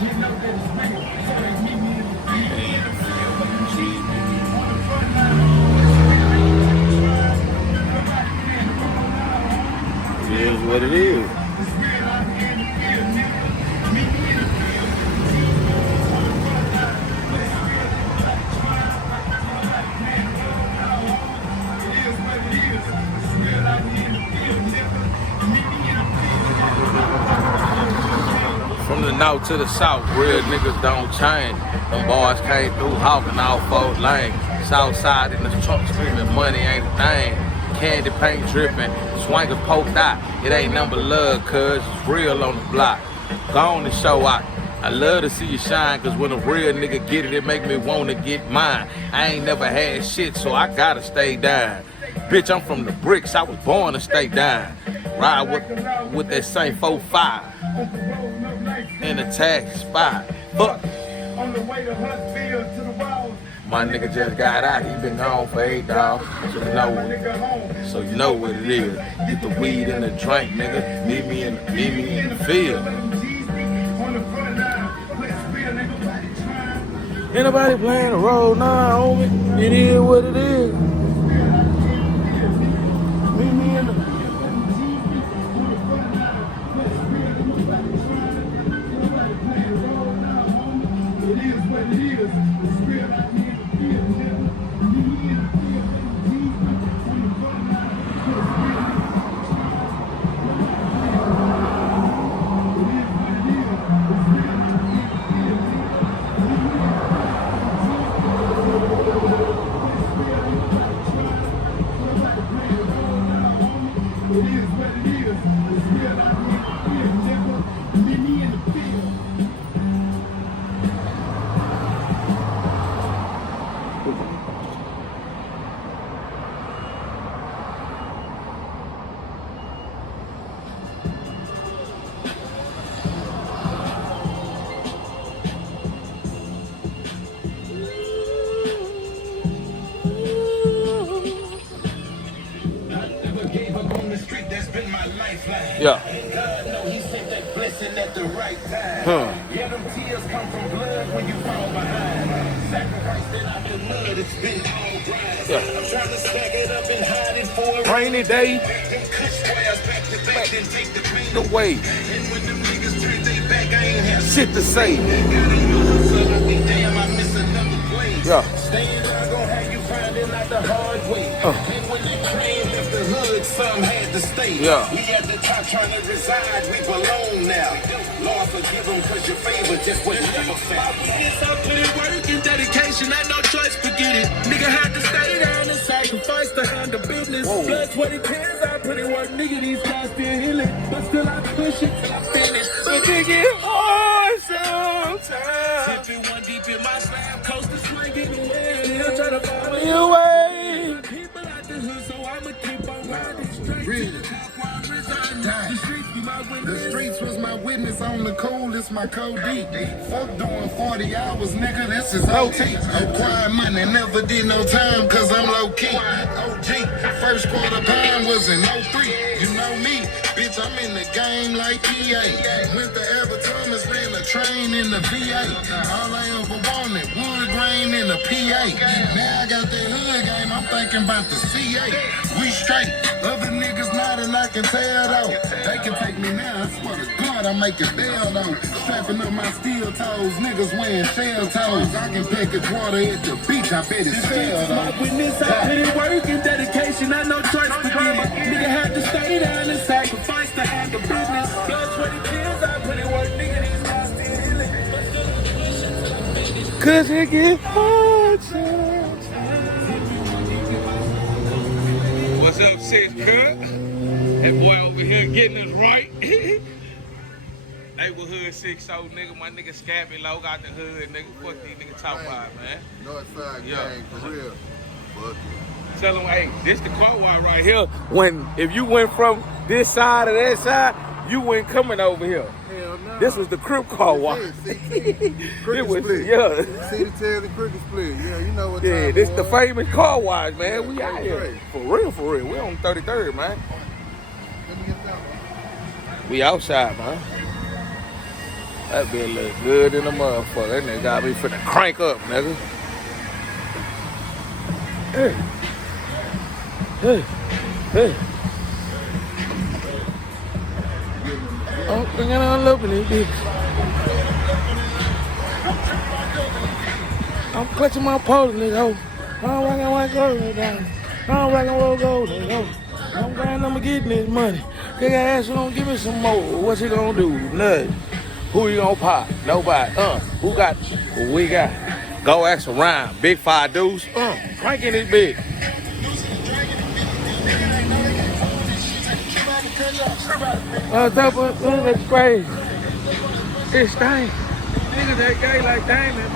It is what it is. From the north to the south, real niggas don't change. Them boys came through hawking all 4 lanes. South side in the trunk screaming, money ain't a thing. Candy paint dripping, swingers poked out. It ain't number love, cuz it's real on the block. Go on and show out. I love to see you shine, cause when a real nigga get it, it make me wanna get mine. I ain't never had shit, so I gotta stay down. Bitch, I'm from the bricks, I was born to stay down. Ride with that same 4-5 in the tax spot. Fuck. My nigga just got out, he been gone for 8 dogs. So you know what it is. Get the weed and the drink, nigga. Meet me in the field. Ain't nobody playing the role now, homie. It is what it is. Meet me in the yeah. God know he sent that blessing at the right time. Yeah, them tears come from blood when you fall behind. Sacrifice that I've been mud, it's been all dry. Yeah. I'm trying to stack it up and hide it for a Rainy day. Them kush squares back to back, then take the pain Away. And when them niggas turn they back, I ain't have Shit to say. Got in my hustle, I be damn, I miss another place. Yeah. Staying down gon' have you finding out the hard way. And when they came left the hood, some had to stay. Yeah. We at the top trying to reside, we belong now. Lord forgive them cause your favor just was never found. Yes, I put in work and dedication, I no choice, forget it. Nigga had to stay down and sacrifice to handle business. Blood, sweat, and tears, I put in work, nigga, these guys still healing. But still I push it till I finish. But they get hard sometimes. Tipping one deep in my slab, coast to swinging away. Still trying to find Me away. people out the hood, so I'ma keep on riding straight to the top while I'm resigning. The streets be my witness. The streets was my witness on the cool, this my code D. Fuck doing 40 hours, nigga, this is OT. Acquired money, never did no time, cause I'm low key. OG, first quarter pound was in 03. You know me, bitch, I'm in the game like EA. Went to Everton, ran a train in the VA. All I ever wanted, wood grain in the PA. Now I got that hood game, I'm thinking about the CA. We straight, other niggas not and I can tell though. They can take me now, I swear to God, I make it bail though. Strapping up my steel toes, niggas wearing shell toes. I can package water at the beach, I bet it's fair though. My witness, I put in work and dedication, I no choice to get it. Nigga had to stay down and sacrifice to handle business. Blood, sweat, and tears, I put in work, nigga, these guys still healing. But still I push it till I finish. Cause it get hard sometimes. What's up, sis, cut? That boy over here getting us right. Neighborhood 6-0, nigga. My nigga Scabby Low got the hood, nigga. Fuck these niggas talk about, man. Northside Yeah. gang, for real. Fuck it. Tell them, hey, this the car wash right here. If you went from this side to that side, you weren't coming over here. Hell no. This was the crib car wash. Cricket was, split. yeah. See the tail of cricket split. Yeah, you know what Yeah, time this it the was. famous car wash, man. Yeah, We out great, here. great. For real. We on 33rd, man. Let me get that one. We outside, man. That bitch look good in the motherfucker. That nigga got me finna crank up, nigga. Hey. Hey. Hey. I'm thinking I'm loving this bitch. I'm clutching my pole, nigga. I'm rockin' white gold, nigga. I'm rockin' roll gold, nigga. I'm going, I'ma get this money. Nigga ass gonna give me some more. What you gonna do? Nothing. Who you gonna pop? Nobody. Who got? Who we got? Go ask around. Big 5 dudes. Cranking this bitch. That's crazy. It's thing. Niggas that gay like dang, man.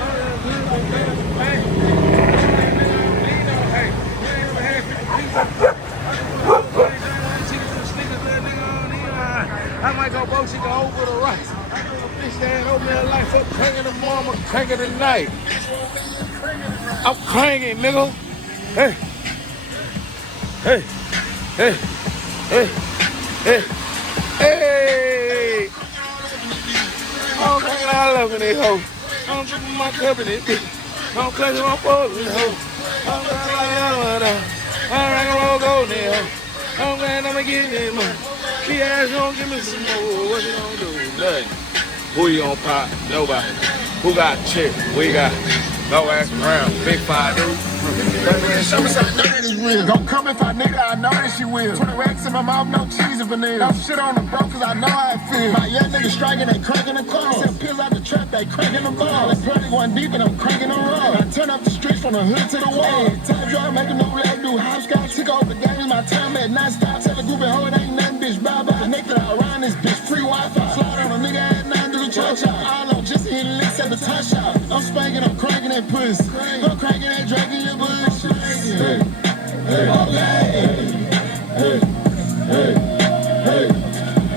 I might go both go over the right. Bitch stand over there like fuck cranking the mama, cranking the night. I'm cranking, nigga. Hey. Hey. Hey. Hey. Hey. Hey. I'm cranking all up in this hoe. I'm drinking my cup in this bitch. I'm clutching my balls in this hoe. I'm going like y'all. I'm rockin' roll gold in this hoe. I'm glad I'ma get this money. She ass gonna give me some more. What you gonna do? Nothing. Who you gonna pop? Nobody. Who got chick? We got. Go ask around. Big 5 dude. Show me something that is real. Don't come if I nigga, I know that she will. 20 racks in my mouth, no cheese and vanilla. I'm shit on the bro, cause I know how it feel. My young niggas striking, they cranking the car. Sell pills out the trap, they cranking the ball. It's 31 deep and I'm cranking the road. I turn up the streets from the hood to the wall. Time drive, make a new leg, do house guy. Took over the game, my time at non-stop. Tell the group and hoe, it ain't nothing, bitch, bye-bye. Connected all around this bitch, free Wi-Fi. Slide on a nigga at 9 to the church out. All on just hit licks at the touch shop. I'm spanking, I'm cranking that pussy. I'm cranking that dragging your bush. Hey, hey, hey, hey, hey,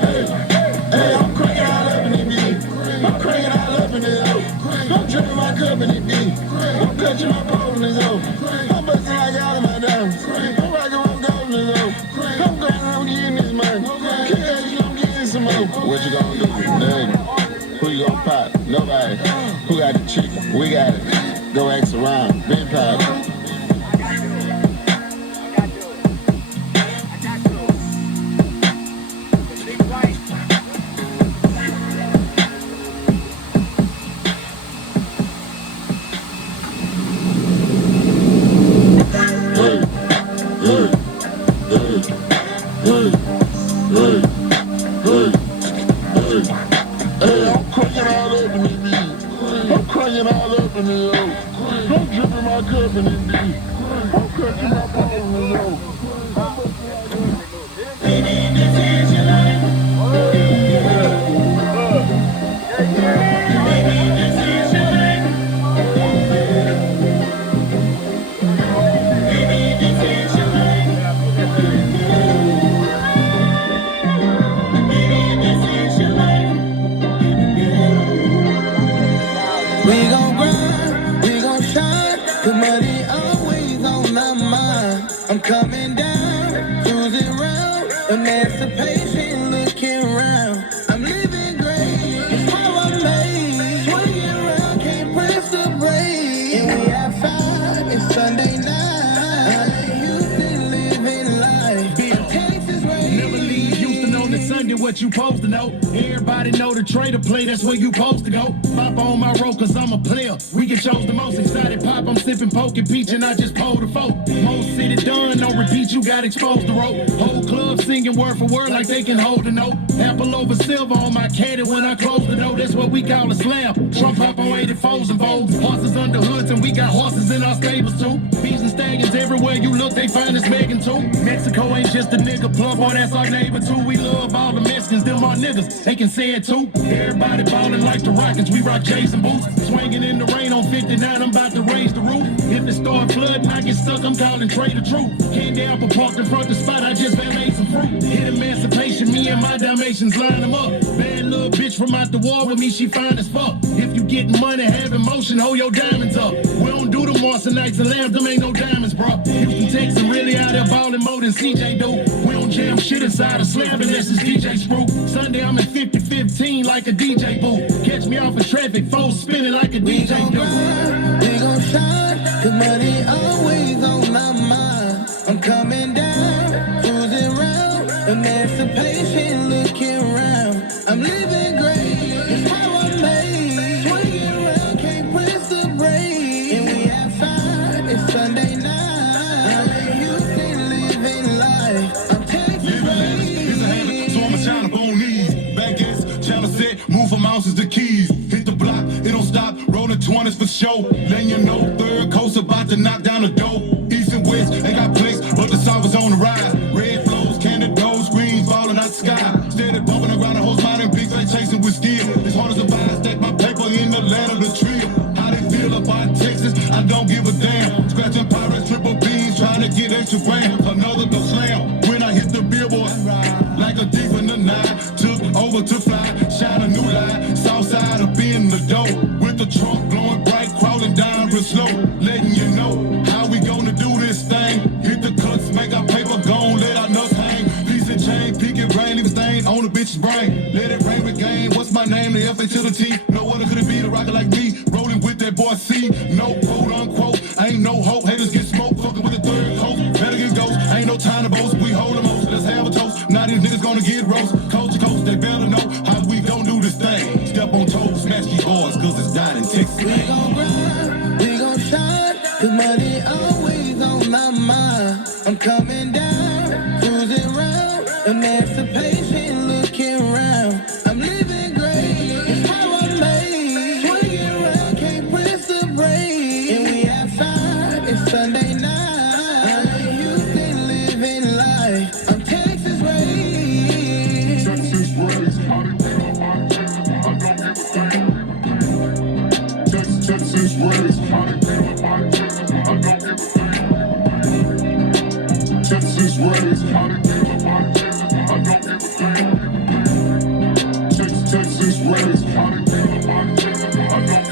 hey, hey, I'm cranking all up in it, bitch. I'm cranking all up in it, hoe. I'm drinking my cup in it, bitch. I'm clutching my pole in this hoe. I'm busting like all of my diamonds. I'm rocking on gold in this hoe. I'm going, I'm getting this money. Cash, I'm getting some more. What you gonna do? Nothing. Who you gonna pop? Nobody. Who got the chicken? We got it. Go ask around. Big pop. I'm coming down, cruising round, emancipation, looking round. I'm living great, it's how I'm made. Swinging around, can't press the brake. And we outside, it's Sunday night. I ain't used to living life. Being Texas raised. Never leave Houston on the Sunday, what you supposed to know? Everybody know the trader play, that's where you supposed to go. Pop on my road, cause I'm a player. We can chose the most excited pop, I'm sipping poking peach and I just pulled the folk. Most city done, no repeat, you got exposed to rope. Whole club singing word for word like they can hold a note. Apple over silver on my caddy when I close the door, that's what we call a slam. Trump up on 84s and Vogues, horses under hoods and we got horses in our stables too. Bees and stallions everywhere you look, they find us Megan too. Mexico ain't just a nigga plug, boy, that's our neighbor too. We love all the Mexicans, them our niggas, they can say it too. Everybody ballin' like the Rockets, we rock Jason boots. Swinging in the rain on 59, I'm about to raise the roof. If it start flooding, I get stuck, I'm calling Trader Truth. Candy apple parked in front of the spot, I just valeted some fruit. Hit emancipation, me and my Dalmatians line them up. Bad little bitch from out the war with me, she fine as fuck. If you getting money, have emotion, hold your diamonds up. We don't do the Marcinites and Lambs, them ain't no diamonds, bro. Houston, Texas, really out there ballin' more than CJ do. We don't jam shit inside a slam unless it's DJ Sprue. Sunday, I'm in 50-15 like a DJ booth. Catch me off of traffic, phones spinning like a DJ do. We gon' shine, the money always on my mind. I'm coming down, cruising round, emancipation looking round. I'm living great, it's how I'm made. Swinging round, can't press the brake. And we outside, it's Sunday night. LA Houston, living life. I'm Texas raised. So I'ma shine up on these. Back gas, channel set, move from ounces to keys. Hit the block, it don't stop, rolling 20s for show. Letting you know, third coast about to knock down the door. East and west, ain't got place, but the south is on the rise. Red flows, candid doors, screens falling out the sky. Steady bumping around the hoes, minding pigs like chasing with steel. It's hard as a vine, stack my paper in the land of the tree. How they feel about Texas, I don't give a damn. Scratching pirates, triple beans, trying to get extra grams. Another go slam, when I hit the billboard. Like a thief in the night, took over to fly, shine a new light. Southside up in the dough, with the trunk blowing bright, crawling down real slow. Letting you know how we gonna do this thing. Hit the cuts, make our paper gone, let our nuts hang. Piece and chain, peek it rain, leave a stain on the bitch's brain. Let it rain with game, what's my name? The F.A. to the T. No other could it be, the rocker like me, rolling with that boy C. No quote unquote, ain't no hope, haters get smoked, fucking with the third coast. Better get ghost, ain't no time to boast, we hold the most, let's have a toast. Now these niggas gonna get roast, coast to coast, they better know how we gon' do this thing. Step on toes, smash keyboards, cause it's dying in Texas. We gon' grind, we gon' shine, the money always on my mind. I'm coming down, cruising round, emancipation looking round. I'm living great, it's how I'm made. Swinging round, can't press the brake. And we outside, it's Sunday night. LA Houston, living life. I'm Texas raised. Texas raised, how they feel about Texas, I don't give a damn. Texas raised, how they feel about Texas, I don't give a damn. Texas raised, how they feel about Texas, I don't give a damn. Texas raised, how they feel about Texas, I don't give a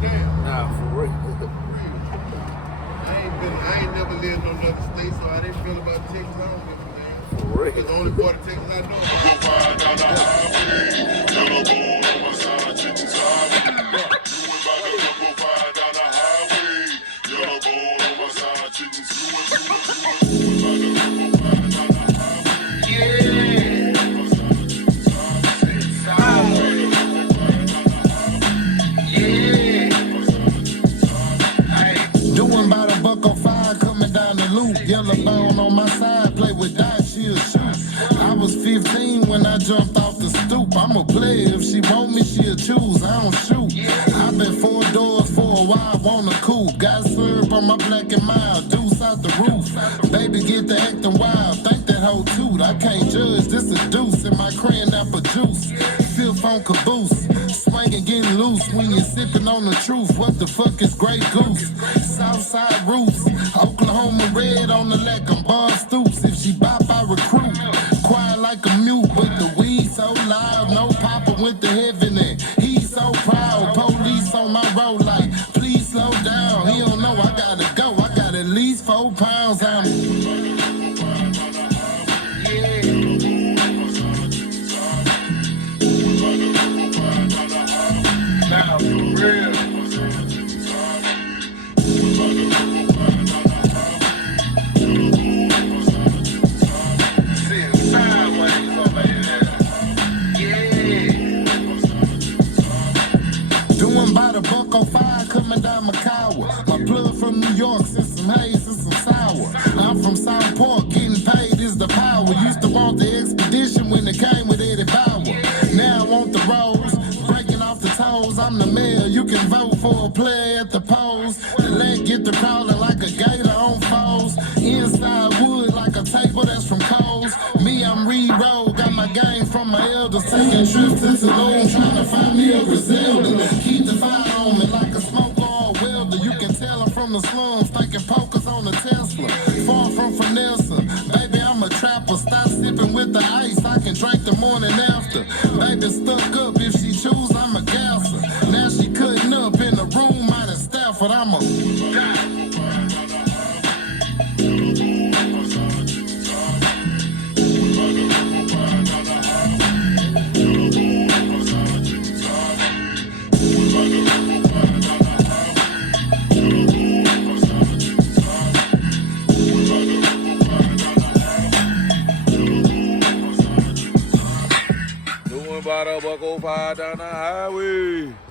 damn. Nah, for real. I ain't never lived in no other state, so I didn't feel about Texas. I don't give a damn. For real. It's the only part of Texas I know. Go ride down the highway, yellow bone on my side, chickens highway. You ain't about to go ride down the highway, yellow bone on my side, chickens. You ain't about to go ride down the highway. Doing about $105 coming down the loop. Yellow bone on my side, play with Dot, she'll shoot. I was 15 when I jumped off the stoop. I'm a player, if she want me, she'll choose. I don't shoot. I've been 4 doors for a while, want a coupe. Got served on my black and mild, deuce out the roof. Baby, get the acting wild, think that whole toot. I can't judge, this a deuce in my crayon apple juice. Fifth on caboose, swinging, getting loose when you're sipping on the truth. What the fuck is Grey Goose? Southside roots, Oklahoma red on the leg, I'm bar stoops. If she bop, I recruit. Quiet like a mute, but the weed so loud. No papa went to heaven and he's so proud. Police on my road like, please slow down. He don't know I gotta go, I got at least 4 pounds on me. Nah, for real. Doing about $105 coming down Macawa. My plug from New York, since some haze and some sour. I'm from Southport, getting paid is the power. Used to want the expedition when it came with Eddie Bauer. Now I want the rolls, breaking off the toes. I'm the mayor, you can vote for a player at the polls. The leg get to crawling like a gator on foes. Inside wood like a table that's from Coles. Me, I'm re-roll, got my game from my elders. Taking trips to Tulum, trying to find me a Griselda. Keep the fire on me like a smoker or a welder. You can tell I'm from from the slums, thinking poker's on the Tesla. Far from Vanessa, baby, I'm a trapper. Stop sipping with the ice, I can drink the morning after. Baby stuck up, if she choose, I'm a gasser. Now she cutting up in the room out in Stafford, I'm a Doing about a buck 05 down the highway.